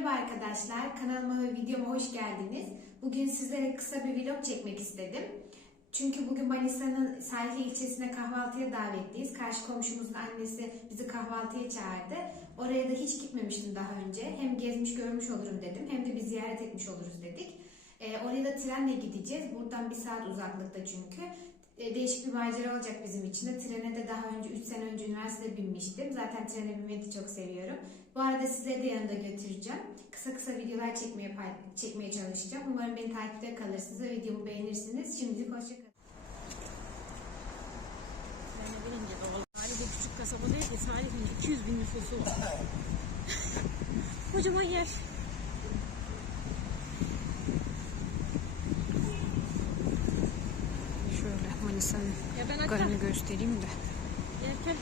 Merhaba arkadaşlar, kanalıma ve videoma hoş geldiniz. Bugün sizlere kısa bir vlog çekmek istedim. Çünkü bugün Manisa'nın Salihli ilçesine kahvaltıya davetliyiz. Karşı komşumuzun annesi bizi kahvaltıya çağırdı. Oraya da hiç gitmemiştim daha önce. Hem gezmiş görmüş olurum dedim hem de bir ziyaret etmiş oluruz dedik. Ee, oraya da trenle gideceğiz. Buradan bir saat uzaklıkta çünkü. Ee, değişik bir macera olacak bizim için de. Trene de daha önce 3 sene önce üniversitede binmiştim. Zaten trene binmeyi de çok seviyorum. Bu arada sizleri de yanında götüreceğim. Kısa kısa videolar çekmeye çekmeye çalışacağım. Umarım beni takipte kalırsınız ve videomu beğenirsiniz. Şimdilik hoşçakalın. De. Salih'de küçük kasaba değil ki Salih'in 200 bin nüfusu var. Kocaman yer. Ben garını göstereyim de. yerken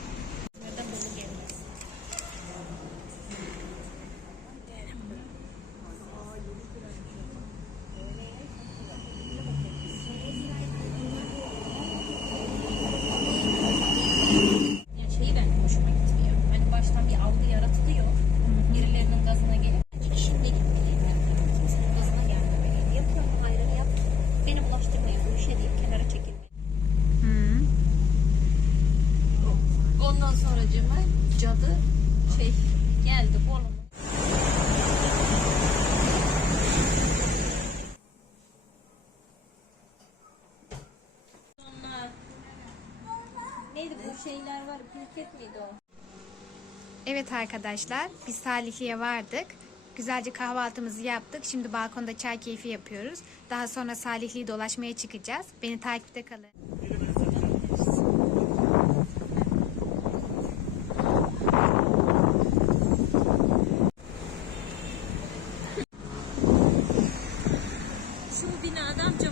Ondan sonra Cemal cadı şey geldi. Sonra neydi bu şeyler var? Pülket miydi o? Evet arkadaşlar, biz Salihli'ye vardık. Güzelce kahvaltımızı yaptık. Şimdi balkonda çay keyfi yapıyoruz. Daha sonra Salihli'yi dolaşmaya çıkacağız. Beni takipte kalın. Şu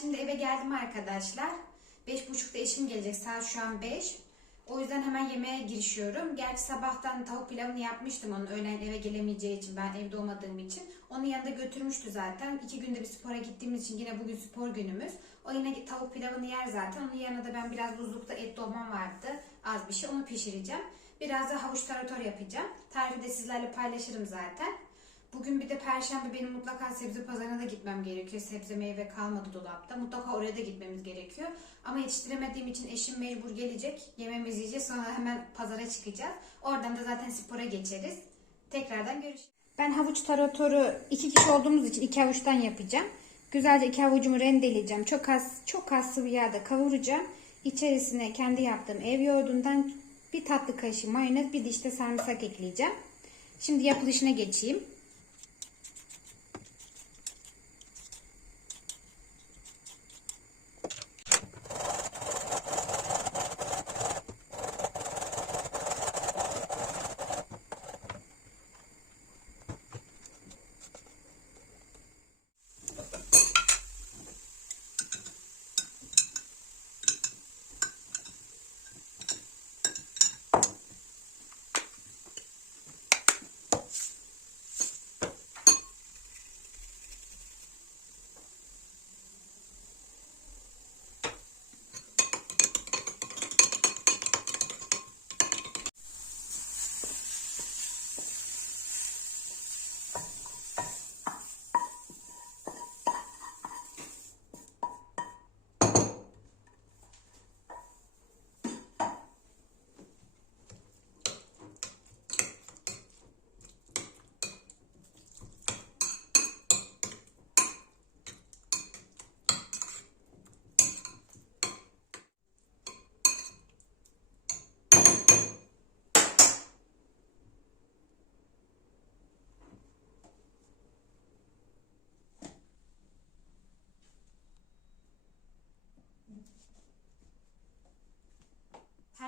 şimdi eve geldim arkadaşlar. Beş buçukta eşim gelecek. Saat şu an 5. O yüzden hemen yemeğe girişiyorum. Gerçi sabahtan tavuk pilavını yapmıştım onun öğlen eve gelemeyeceği için ben evde olmadığım için. Onun yanında götürmüştü zaten. İki günde bir spora gittiğimiz için yine bugün spor günümüz. O yine tavuk pilavını yer zaten. Onun yanına da ben biraz buzlukta et dolmam vardı. Az bir şey onu pişireceğim. Biraz da havuç tarator yapacağım. Tarifi de sizlerle paylaşırım zaten. Bugün bir de perşembe benim mutlaka sebze pazarına da gitmem gerekiyor. Sebze meyve kalmadı dolapta. Mutlaka oraya da gitmemiz gerekiyor. Ama yetiştiremediğim için eşim mecbur gelecek. Yememizi yiyeceğiz. Sonra hemen pazara çıkacağız. Oradan da zaten spora geçeriz. Tekrardan görüşürüz. Ben havuç taratoru iki kişi olduğumuz için iki havuçtan yapacağım. Güzelce iki havucumu rendeleyeceğim. Çok az çok az sıvı yağda kavuracağım. İçerisine kendi yaptığım ev yoğurdundan bir tatlı kaşığı mayonez, bir diş de sarımsak ekleyeceğim. Şimdi yapılışına geçeyim.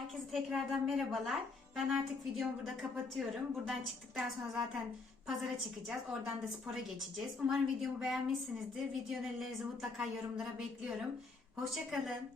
Herkese tekrardan merhabalar. Ben artık videomu burada kapatıyorum. Buradan çıktıktan sonra zaten pazara çıkacağız. Oradan da spora geçeceğiz. Umarım videomu beğenmişsinizdir. Video önerilerinizi mutlaka yorumlara bekliyorum. Hoşçakalın.